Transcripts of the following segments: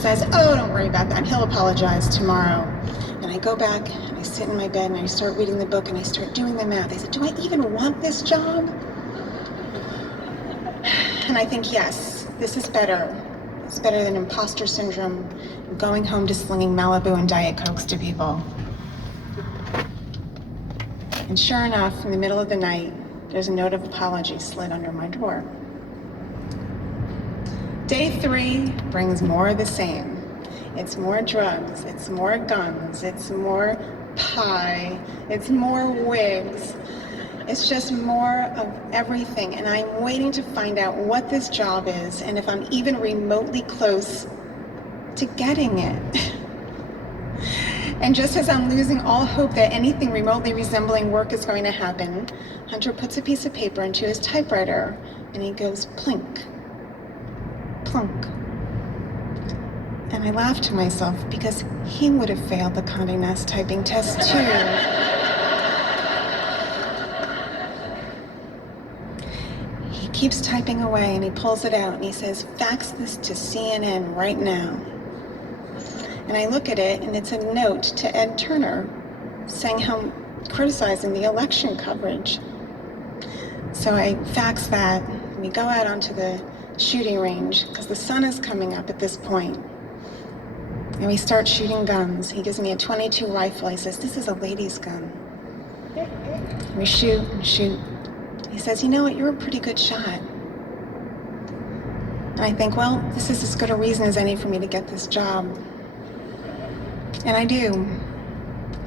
says, oh, don't worry about that, he'll apologize tomorrow. And I go back and I sit in my bed and I start reading the book and I start doing the math. I said, do I even want this job? And I think, yes, this is better. It's better than imposter syndrome, going home to slinging Malibu and Diet Cokes to people. And sure enough, in the middle of the night, there's a note of apology slid under my door. Day 3 brings more of the same. It's more drugs, it's more guns, it's more pie, it's more wigs. It's just more of everything, and I'm waiting to find out what this job is and if I'm even remotely close to getting it. And just as I'm losing all hope that anything remotely resembling work is going to happen, Hunter puts a piece of paper into his typewriter and he goes plink, plunk. And I laugh to myself because he would have failed the Condé Nast typing test too. He keeps typing away and he pulls it out and he says, fax this to CNN right now. And I look at it and it's a note to Ed Turner saying how criticizing the election coverage. So I fax that and we go out onto the shooting range because the sun is coming up at this point. And we start shooting guns. He gives me a .22 rifle. He says, this is a lady's gun. We shoot and shoot. He says, you know what, you're a pretty good shot. And I think, well, this is as good a reason as any for me to get this job. And I do.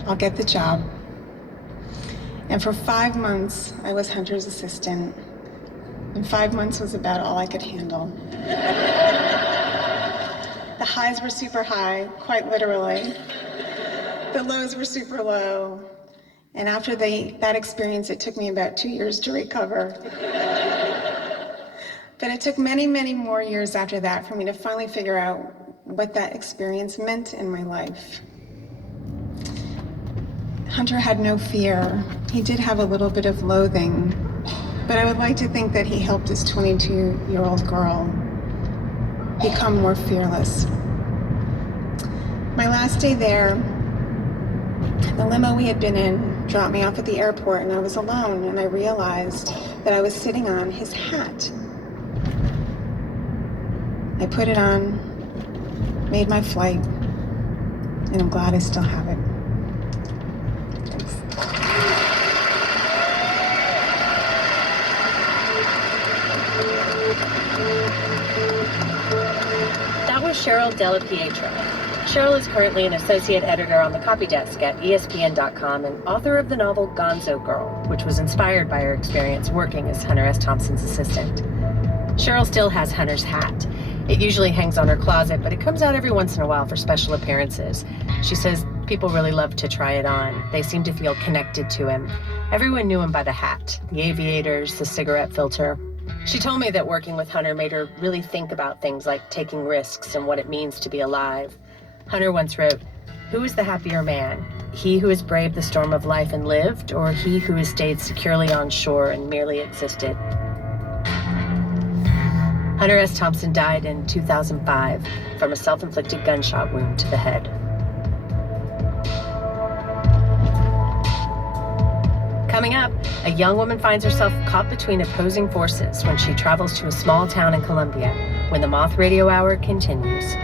I'll get the job. And for 5 months, I was Hunter's assistant. And 5 months was about all I could handle. The highs were super high, quite literally. The lows were super low. And after that experience, it took me about 2 years to recover. But it took many, many more years after that for me to finally figure out what that experience meant in my life. Hunter had no fear. He did have a little bit of loathing, but I would like to think that he helped his 22-year-old girl become more fearless. My last day there, the limo we had been in dropped me off at the airport and I was alone, and I realized that I was sitting on his hat. I put it on, made my flight, and I'm glad I still have it. Thanks. That was Cheryl Della Pietro. Cheryl is currently an associate editor on the copy desk at ESPN.com and author of the novel Gonzo Girl, which was inspired by her experience working as Hunter S. Thompson's assistant. Cheryl still has Hunter's hat. It usually hangs on her closet, but it comes out every once in a while for special appearances. She says people really love to try it on. They seem to feel connected to him. Everyone knew him by the hat, the aviators, the cigarette filter. She told me that working with Hunter made her really think about things like taking risks and what it means to be alive. Hunter once wrote, "Who is the happier man? He who has braved the storm of life and lived, or he who has stayed securely on shore and merely existed?" Hunter S. Thompson died in 2005 from a self-inflicted gunshot wound to the head. Coming up, a young woman finds herself caught between opposing forces when she travels to a small town in Colombia when the Moth Radio Hour continues.